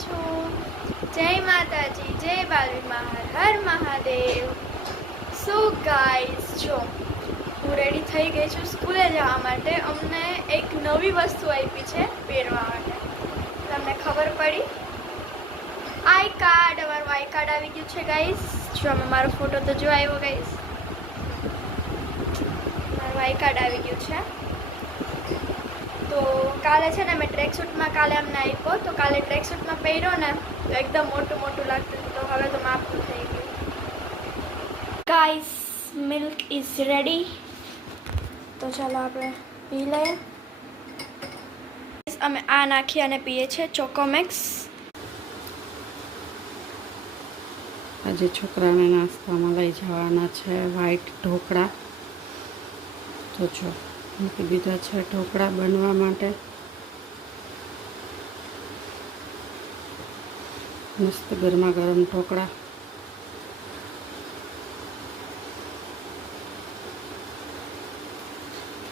છો? જય માતાજી, જય બાલવી હર મહાદેવ. સો ગાઈસ, જો હું રેડી થઈ ગઈ છું સ્કૂલે જવા માટે. અમને એક નવી વસ્તુ આપી છે પહેરવા માટે. તમને ખબર પડી? I card. અમારું આઈ કાર્ડ આવી ગયું છે ગાઈસ. જો અમે મારો ફોટો તો જો આવ્યો ગાઈસ. મારું આઈ કાર્ડ આવી ગયું છે. તો કાલે છે ને મેં ટ્રેકસૂટમાં કાલે અમને આપ્યો, તો કાલે ટ્રેકસૂટમાં પહેર્યો ને તો એકદમ મોટું મોટું લાગતું હતું. તો હવે તો માપનું થઈ ગયું. Guys, milk is ready. તો ચાલો આપણે પી લઈએ. અમે આ નાખી અને પીએ છીએ ચોકોમેક્સ. આજે છોકરાને નાસ્તામાં લઈ જવાના છે વ્હાઈટ ઢોકળા. તો જો મૂકી દીધા છે ઢોકળા બનવા માટે. મસ્ત ગરમા ગરમ ઢોકળા.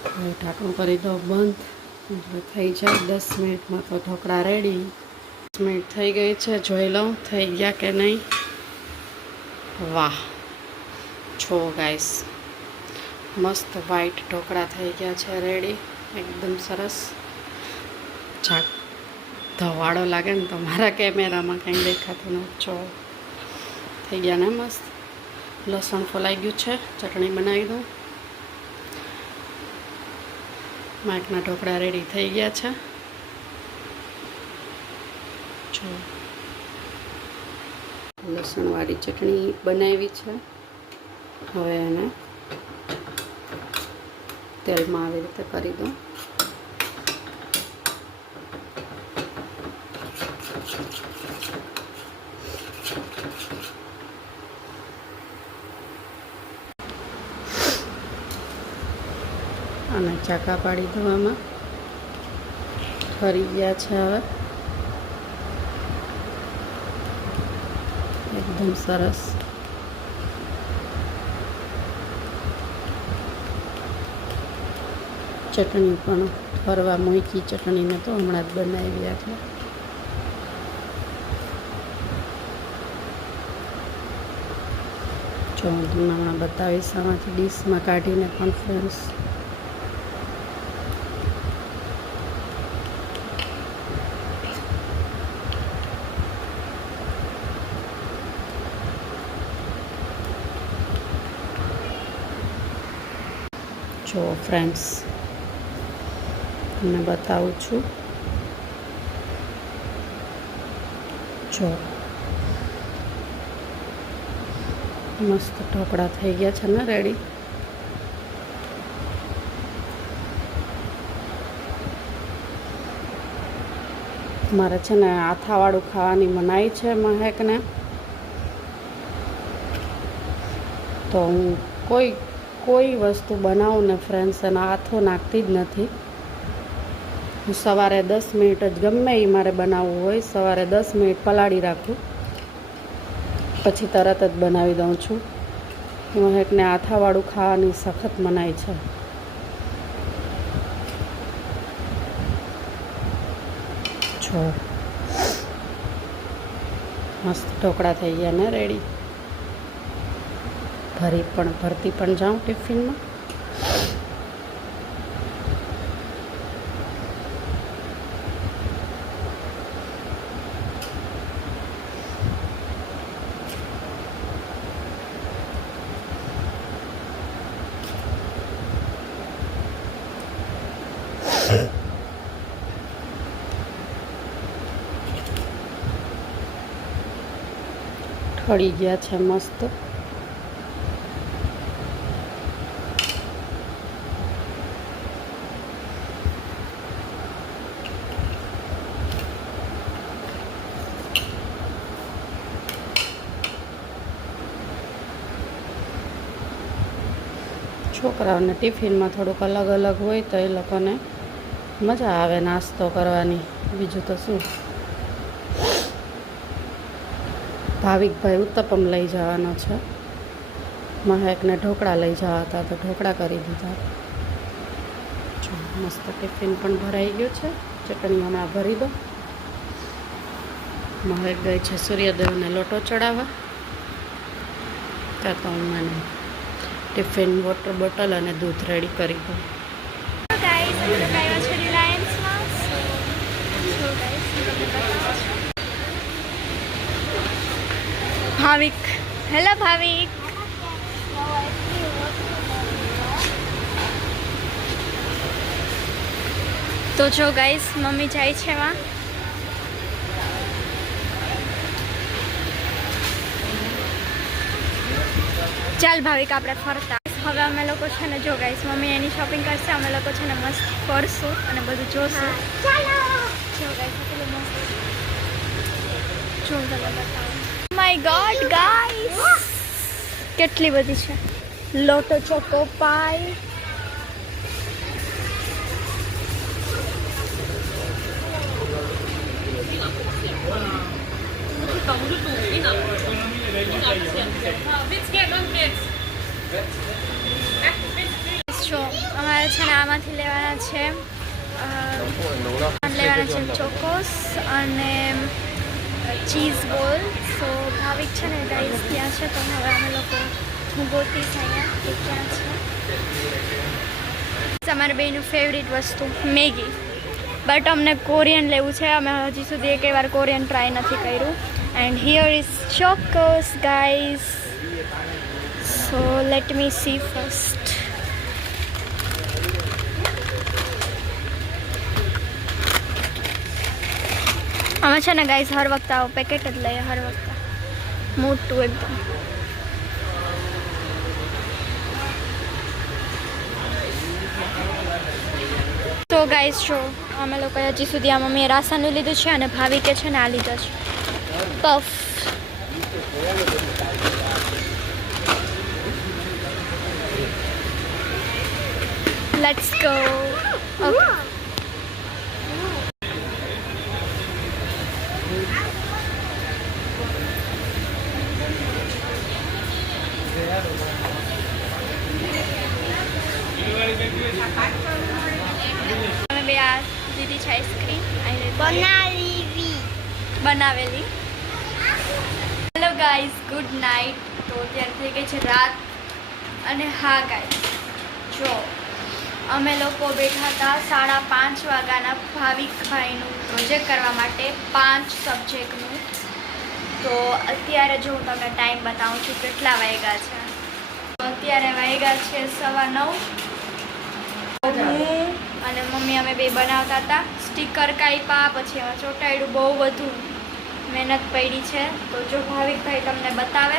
હવે ઢાંકણું કરી દો બંધ, એટલે થઈ જાય 10 મિનિટમાં તો ઢોકળા રેડી. 10 મિનિટ થઈ ગઈ છે, જોઈ લઉં થઈ ગયા કે નહીં. વાહ, છો ગાઈસ, મસ્ત વ્હાઈટ ઢોકળા થઈ ગયા છે રેડી, એકદમ સરસ. ઝાક ધવાળો લાગે ને તો મારા કેમેરામાં કંઈ દેખાતું નથી. જો થઈ ગયા ને મસ્ત. લસણ ફોલાઈ ગયું છે, ચટણી બનાવી દઉં. માઇકના ઢોકળા રેડી થઈ ગયા છે. જો લસણવાળી ચટણી બનાવી છે. હવે એને તેલમાં આવી રીતે કરી દઉં. અને ચાકા પાડી દઉં. આમાં ઠરી ગયા છે હવે એકદમ સરસ. ચટણી પણ ફરવા મૂકી. ચટણીને તો હમણાં જ બનાવી એટલે જો હું તમને હમણાં બતાવીશ આમાંથી ડીશમાં કાઢીને પણ ફ્રેન્ડ્સ. જો ફ્રેન્ડ્સ તમને બતાવું છું. જો મસ્ત ઢોકળા થઈ ગયા છે ને રેડી. મારે છે ને આથાવાળું ખાવાની મનાઈ છે મહેકને. તો હું કોઈ વસ્તુ બનાવું ને ફ્રેન્ડ્સ એનો આથો નાખતી જ નથી. હું સવારે 10 મિનિટ જ ગમે એ મારે બનાવવું હોય સવારે 10 મિનિટ પલાળી રાખું, પછી તરત જ બનાવી દઉં છું. મહેકને આથાવાળું ખાવાની સખત મનાઈ છે. જો મસ્ત ઢોકળા થઈ ગયા ને રેડી. ભરતી પણ જાઉં ટિફિનમાં. ઠળી ગયા છે મસ્ત. છોકરાઓને ટિફિનમાં થોડુંક અલગ અલગ હોય તો એ લોકોને મજા આવે નાસ્તો કરવાની. બીજું તો શું. ભાવિકભાઈ ઉત્તપમ લઈ જવાનો છે, મહેકને ઢોકળા લઈ જવા હતા તો ઢોકળા કરી દીધા. જો મસ્ત ટિફિન પણ ભરાઈ ગયું છે. ચટણી હમણાં ભરી દો. મહેક ગઈ છે સૂર્યદેવને લોટો ચડાવવા. ત્યાં તો મને ટિફિન વોટર બોટલ અને દૂધ રેડી કરી દઉં. ગાઈસ અમે લોકો આવ્યા છે રિલાયન્સમાં. સો ગાઈસ હું તમને બતાવું છું. ભાવિક, હેલો ભાવિક. તો જો ગાઈસ મમ્મી જાય છે એમાં. ચાલ ભાવિક આપણે ફરતા. હવે અમે લોકો છે ને જો ગાઈસ મમ્મી એની શોપિંગ કરશે, અમે લોકો છે ને મસ્ત ફરશું અને બધું જોશું. ચાલો જો ગાઈસ કેટલું મસ્ત જો તમને બતાવું. માય ગોડ ગાઈસ કેટલી બધી છે. લોટો ચોકો પાઈ, જો અમારે છે ને આમાંથી લેવાના છે ચોકોસ અને ચીઝ બોલ. સો ભાવિક છે ને ગાઈસ ત્યાં છે, તો હવે અમે લોકો હું ગોતીશ અહીંયા કે ક્યાં છે. અમારે બેનું ફેવરિટ વસ્તુ મેગી, બટ અમને કોરિયન લેવું છે. અમે હજી સુધી એક વાર કોરિયન ટ્રાય નથી કર્યું. And here is chocos guys. So let me see first. અમે છે ને ગાઈસ હર વખત આવો પેકેટ જ લઈએ, હર વખત મોટું એકદમ. તો ગાઈસ જો અમે લોકો હજી સુધી આ મમ્મીએ રાસનનું લીધું છે અને ભાવિકે છે ને આ લીધો છે પફ. Let's go. ઓકે અમે બે આ દીધી છે આઈસ્ક્રીમ બનાવેલી. Hello guys, good night. તો અત્યારે થઈ ગઈ છે રાત. અને હા ગાઈઝ જો અમે લોકો બેઠા હતા 5:30 વાગ્યાના ભાવિકભાઈનું પ્રોજેક્ટ કરવા માટે 5 સબ્જેક્ટનું. તો અત્યારે જો હું તમને ટાઈમ બતાવું છું કેટલા વાગ્યા છે. અત્યારે વાગ્યા છે 9:15. હું અને મમ્મી અમે બે બનાવતા હતા. સ્ટીકર કાપ્યા, પછી એમાં ચોંટાડ્યું, બહુ બધું મહેનત પડી છે. તો જો ભાવિકભાઈ તમને બતાવે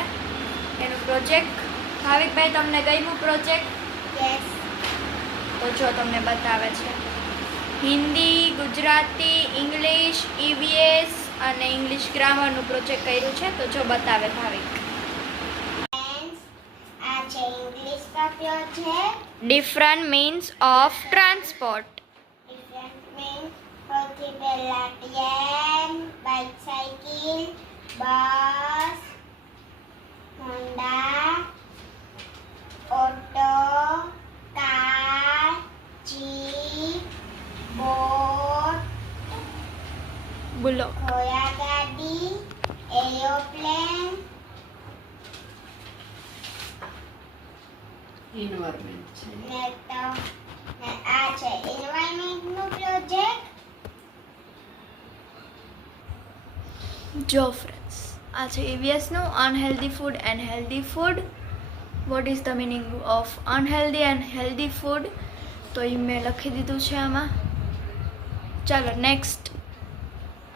એનું પ્રોજેક્ટ. ભાવિકભાઈ તમને ગમ્યું પ્રોજેક્ટ? યસ. તો જો તમને બતાવે છે હિન્દી, ગુજરાતી, ઇંગ્લિશ, EVS અને ઇંગ્લિશ ગ્રામરનું પ્રોજેક્ટ કર્યું છે. તો જો બતાવે ભાવિક. આ છે ઇંગ્લિશ કાપ્યો છે. Different means of transport. Different means સૌથી પહેલા train, bicycle, bus, Honda, auto, car, jeep, boat, બોલો. ઘોડાગાડી, એરોપ્લેન, એન્વાયરમેન્ટ છે. ને આ છે એન્વાયરમેન્ટનું પ્રોજેક્ટ. જો ફ્રેન્ડ્સ આ છે EVSનું unhealthy food and healthy food. What is the meaning of unhealthy and healthy food? તો એ મેં લખી દીધું છે આમાં. ચાલો નેક્સ્ટ.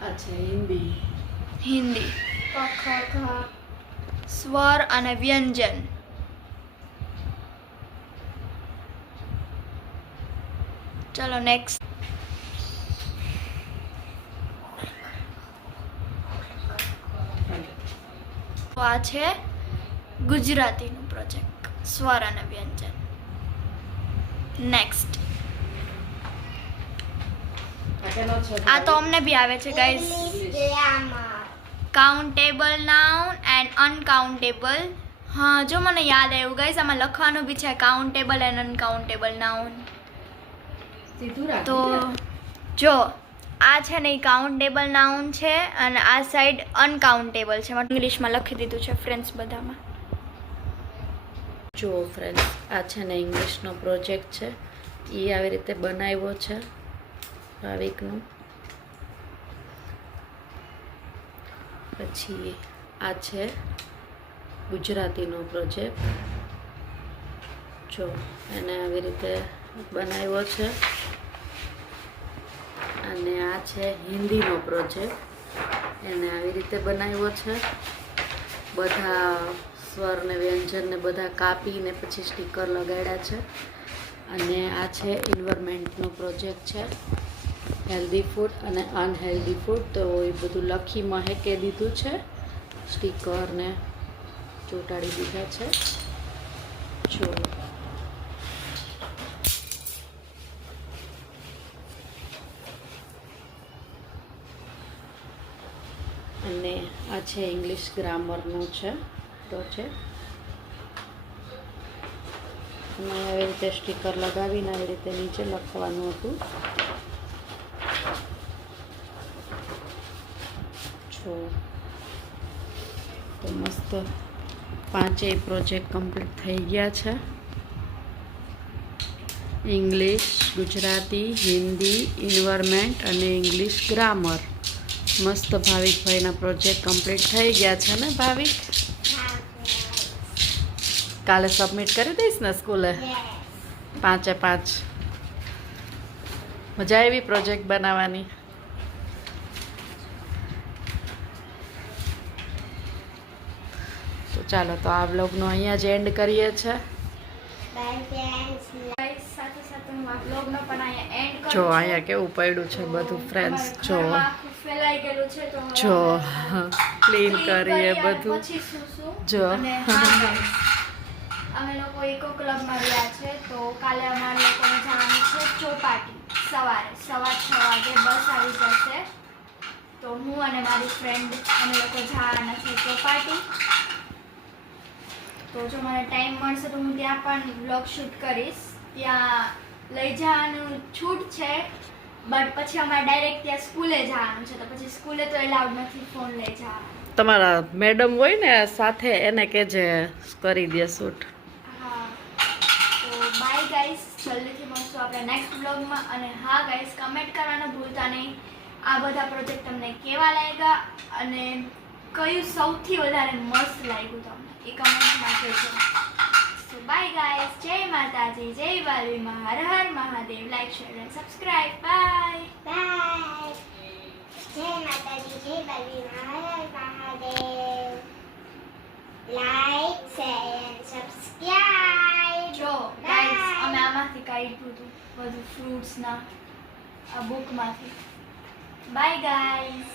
આ છે હિન્દી. હિન્દી સ્વર અને વ્યંજન. ચાલો નેક્સ્ટ. આ છે ગુજરાતીનું પ્રોજેક્ટ, સ્વર અને વ્યંજન. નેક્સ્ટ. આ તો અમને બી આવે છે guys. English grammar. Countable noun and uncountable. હા જો મને યાદ આવ્યું ગાઈઝ, આમાં લખવાનું બી છે કાઉન્ટેબલ એન્ડ અનકાઉન્ટેબલ નાઉન. તો જો આ છે ને કાઉન્ટેબલ નાઉન છે અને આ સાઈડ અનકાઉન્ટેબલ છે. ઇંગ્લિશમાં લખી દીધું છે ફ્રેન્ડ્સ બધામાં. જો ફ્રેન્ડ્સ, આ છે ને ઇંગ્લિશનો પ્રોજેક્ટ છે. એ આવી રીતે બનાવ્યો છે ભાવિકનું. પછી આ છે ગુજરાતીનો પ્રોજેક્ટ. જો એને આવી રીતે બનાવ્યો છે. અને આ છે હિન્દીનો પ્રોજેક્ટ. એને આવી રીતે બનાવ્યો છે. બધા સ્વર ને વ્યંજન ને બધા કાપીને પછી સ્ટીકર લગાડ્યા છે. અને આ છે એન્વાયરમેન્ટનો પ્રોજેક્ટ છે, હેલ્ધી ફૂડ અને અનહેલ્ધી ફૂડ. તો એ બધું લખી મહેકે દીધું છે, સ્ટીકર ને ચોંટાડી દીધા છે. જો અને આ છે ઇંગ્લિશ ગ્રામરનું છે પ્રોજેક્ટ. એમાં આવી રીતે સ્ટીકર લગાવીને આવી રીતે નીચે લખવાનું હતું. જો તો મસ્ત 5 પ્રોજેક્ટ કમ્પ્લીટ થઈ ગયા છે. ઇંગ્લિશ, ગુજરાતી, હિન્દી, એન્વાયરમેન્ટ અને ઇંગ્લિશ ગ્રામર. મસ્ત ભાવિકભાઈના પ્રોજેક્ટ કમ્પ્લીટ થઈ ગયા છે ને ભાવિક? કાલે સબમિટ કરી દઈશ ને સ્કૂલે? 5 મજા આવી પ્રોજેક્ટ બનાવવાની? તો ચાલો, તો આ વ્લોગનો અહીંયા જ એન્ડ કરીએ છીએ. સાથે સાથે હું આ બ્લોગનો પણ અહીંયા એન્ડ કરું. જો અહીંયા કેવું પડ્યું છે બધું ફ્રેન્ડ્સ. જો ફેલાઈ ગયેલું છે તો જો ક્લીન કરીએ બધું. પછી શું જો અને હા guys, અમે લોકો ઇકો ક્લબમાં રહ્યા છે. તો કાલે અમારા લોકોને જવાનું છે ચોપાટી. સવારે 6:15 વાગે બસ આવી જશે. તો હું અને મારી ફ્રેન્ડ અમે લોકો જવાના છે ચોપાટી. તો જો મને ટાઈમ મળશે તો હું ત્યાં પણ વ્લોગ શૂટ કરીશ. ત્યાં લઈ જવાનું છૂટ છે, બટ પછી અમારે ડાયરેક્ટ ત્યાં સ્કૂલે જવાનું છે. તો પછી સ્કૂલે તો એલાઉડ નથી ફોન લઈ જવાનું. તમારા મેડમ હોય ને સાથે, એને કહેજે કરી દે શૂટ. હા, તો બાય ગાઈસ, જલ્દીથી મળશું આપણે નેક્સ્ટ બ્લોગમાં. અને હા ગાઈસ, કમેન્ટ કરવાનું ભૂલતા નહીં આ બધા પ્રોજેક્ટ તમને કેવા લાગ્યા અને કયું સૌથી વધારે મસ્ત લાગ્યું તમને એ કમેન્ટમાં કહેજો. સો બાય ગાઈસ, જય માતાજી, જય બાલવીમાં, હર હર મહાદેવ. લાઈક, શેર અને સબસ્ક્રાઇબ. Bye bye. જય માતાજી, જય બાલવીમાં, હર હર Mahadev. Like, share and subscribe. જો ગાઈસ, અમે આમાંથી કાઢ્યું હતું બધું ફ્રૂટ્સના આ બુકમાંથી. Bye guys.